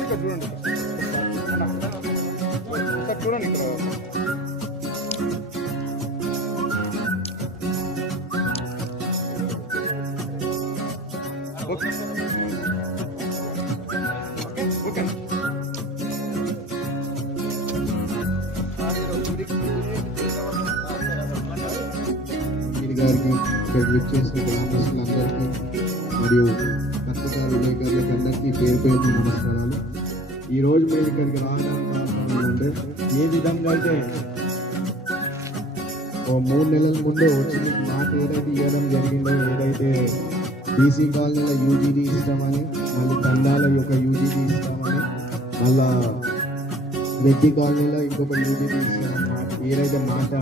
ఇక్కడ చూడండి ఇక్కడ చూడండి ఇక్కడ ఓకే ఓకే గారికి విచ్చేసిన గ్రామస్తులందరికీ మరియు పత్రికా విలేకరులకి అందరికీ పేరు పేరు నమస్కారాలు. ఈరోజు మేము ఇక్కడికి రావడానికి కారణం ఏంటంటే ఏ విధంగా అయితే 3 నెలల ముందు వచ్చి మీకు మాట ఏదైతే ఇవ్వడం జరిగిందో, ఏదైతే బీసీ కాలనీలో యూజీడీ ఇస్తామని, మళ్ళీ తండాల యొక్క యూజీడీ ఇస్తామని, మళ్ళా రెడ్డి కాలనీలో ఇంకొక యూజీడీ ఇస్తామని ఏదైతే మాట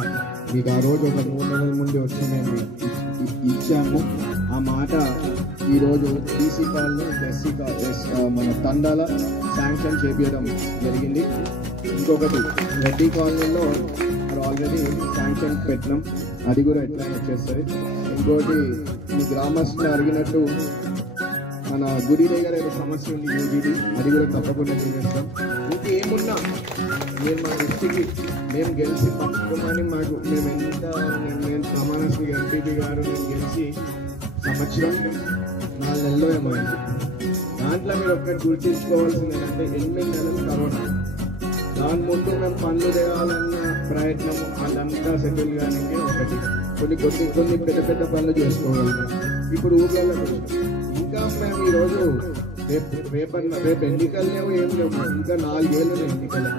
మీకు ఆ రోజు ఒక 3 నెలల ముందు వచ్చి మేము ఇచ్చాము, ఆ మాట ఈరోజు బీసీ కాలనీ ఎస్సీ మన తండాల శాంక్షన్ చేపించడం జరిగింది. ఇంకొకటి రెడ్డి కాలనీలో ఆల్రెడీ శాంక్షన్ పెట్టినాం, అది కూడా ఎట్లయినా వచ్చేస్తుంది. ఇంకోటి మీ గ్రామస్తులు అడిగినట్టు మన గుడి దగ్గర ఏదో సమస్య ఉంది యూజీడీ, అది కూడా తప్పకుండా చేస్తాం. ఇంకేమున్నా మీరు మా దృష్టికి మేము గెలిచి పట్టుకోమని మాకు నేను ప్రమాణశ్రీ ఎంపీపీ గారు నేను గెలిచి సంవత్సరం 4 నెలల్లో ఏమైంది. దాంట్లో మీరు ఒక్కటి గుర్తించుకోవాల్సింది ఏంటంటే 8 నెలలు కరోనా. దాని ముందు మేము పనులు తేవాలన్న ప్రయత్నం అదంతా సెటిల్ కానీ ఒకటి కొన్ని పెద్ద పనులు చేసుకోగలుగుతాం. ఇప్పుడు ఊళ్ళలో ఇంకా మేము ఈరోజు రేపు ఎన్నికలు లేవు, ఏం లేవు, ఇంకా 4 ఏళ్ళు ఎన్నికలు.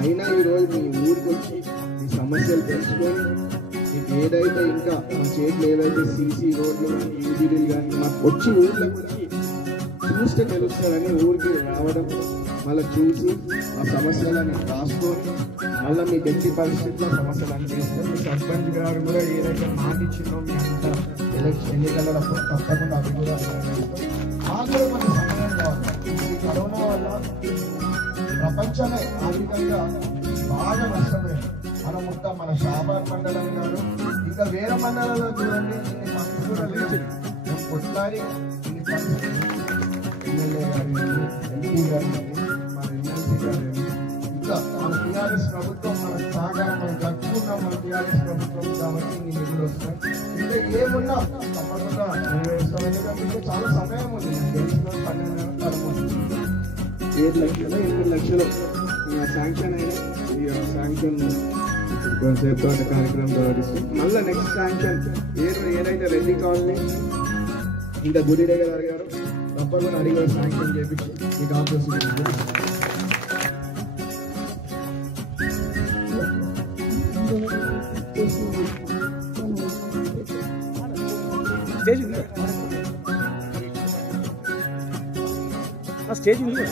అయినా ఈరోజు మీ ఊరికి వచ్చి మీ సమస్యలు తెలుసుకొని మీకు ఏదైతే ఇంకా మా చేతిలో ఏదైతే సీసీ రోడ్లు కానీ యూజీడీలు కానీ మాకు వచ్చి ఊళ్ళకి వచ్చి చూస్తే తెలుస్తారని ఊరికి రావడం, మళ్ళీ చూసి ఆ సమస్యలని రాసుకొని మళ్ళీ మీకు ఎట్టి పరిస్థితుల్లో సమస్యలు చేస్తే మీ సర్పంచ్ గారు కూడా ఏదైతే మాట ఇచ్చిందో మీ అంతా ఎన్నికలప్పుడు తప్పకుండా అది కూడా మాకు మన సమయం కావాలి. ఈ కరోనా వల్ల ప్రపంచమే ఆర్థికంగా బాగా నష్టపోయింది. మనం మొత్తం మన షాబాద్ మండలం గారు ఇంకా వేరే మండలంలో చూడండి ఇన్ని పరిస్థితులు లేదు. మేము కొట్లాడి ఇన్ని పరిస్థితులు ఎమ్మెల్యే గారు ఎంపీ గారు మన ఎమ్మెల్సీ గారు ఇంకా మన టీఆర్ఎస్ ప్రభుత్వం మన సహకారం మనం జరుపుకున్నాం. మన టీఆర్ఎస్ ప్రభుత్వం కాబట్టి ఇన్ని నిధులు వస్తాయి. ఇంకా ఏమున్నా తప్పకుండా నెరవేరుస్తాం. ఎందుకంటే చాలా సమయం ఉంది. తెలిసిన 12 నెలల కాలం వస్తుంది. 7 లక్షలు 8 లక్షలు శాంక్షన్ అయినా ఈ శాంక్షన్ కొంతసేపు కార్యక్రమం ప్రవర్తిస్తుంది. మళ్ళీ నెక్స్ట్ శాంక్షన్ ఏదైతే రెడ్డి కాలనీ ఇంకా గుడి దగ్గర అడిగారు తప్పకుండా అడిగి శాంక్షన్ చేపించి మీకు ఆపరేషన్ స్టేజ్ ఉంది.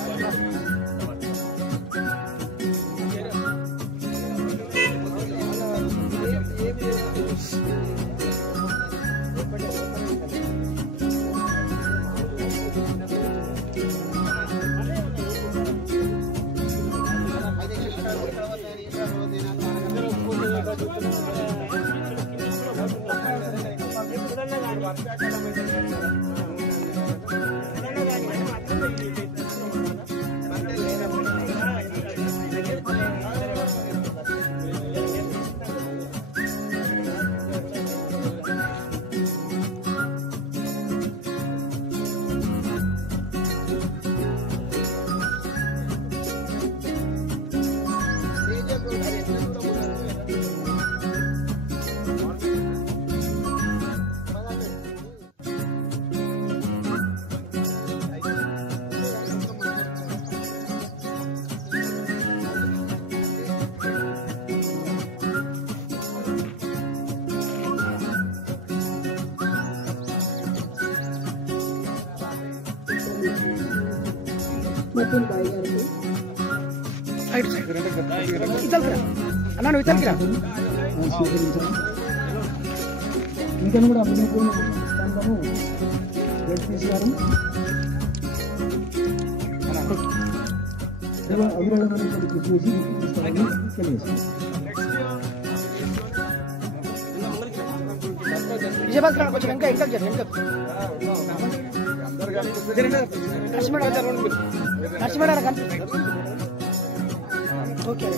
ఇంకా కూడా అభినందనలు చేశారు. చూసి కొంచెం ఇంకా నరసింహ ఓకే